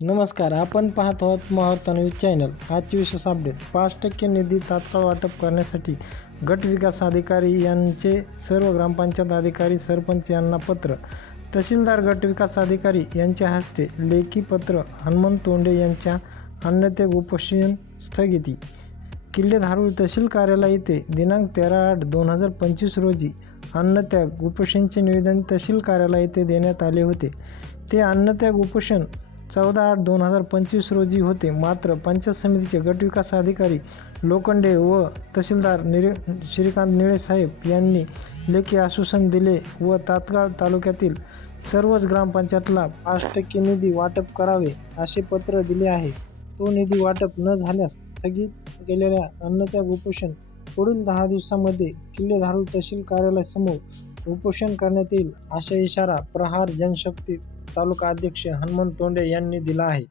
नमस्कार आपण पाहत आहोत महर्ता न्यूज चॅनल. आजची विशेष अपडेट. पाच टक्के निधी तात्काळ वाटप करण्यासाठी गट विकास अधिकारी यांचे सर्व ग्रामपंचायत अधिकारी सरपंच यांना पत्र. तहसीलदार गट विकास अधिकारी यांच्या हस्ते लेखी पत्र हनुमंत तोंडे यांच्या अन्नत्याग उपोषण स्थगिती. किल्लेधारूळ तहसील कार्यालय येथे दिनांक तेरा आठ दोन हजार पंचवीस रोजी अन्नत्याग उपोषणचे निवेदन तहसील कार्यालय येथे देण्यात आले होते. ते अन्नत्याग उपोषण चौदा आठ दोन हजार पंचवीस रोजी होते. मात्र पंचायत समितीचे गटविकास अधिकारी लोखंडे व तहसीलदार निरे श्रीकांत निळे साहेब यांनी लेखी आश्वासन दिले व तात्काळ तालुक्यातील सर्वच ग्रामपंचायतला पाच टक्के निधी वाटप करावे असे पत्र दिले आहे. तो निधी वाटप न झाल्यास स्थगित केलेल्या अन्नत्याग उपोषण पुढील दहा दिवसामध्ये किल्लेधारू तहसील कार्यालयासमोर उपोषण करण्यात येईल असा इशारा प्रहार जनशक्ती तालुका अध्यक्ष हनुमंत तोंडे यांनी दिला आहे.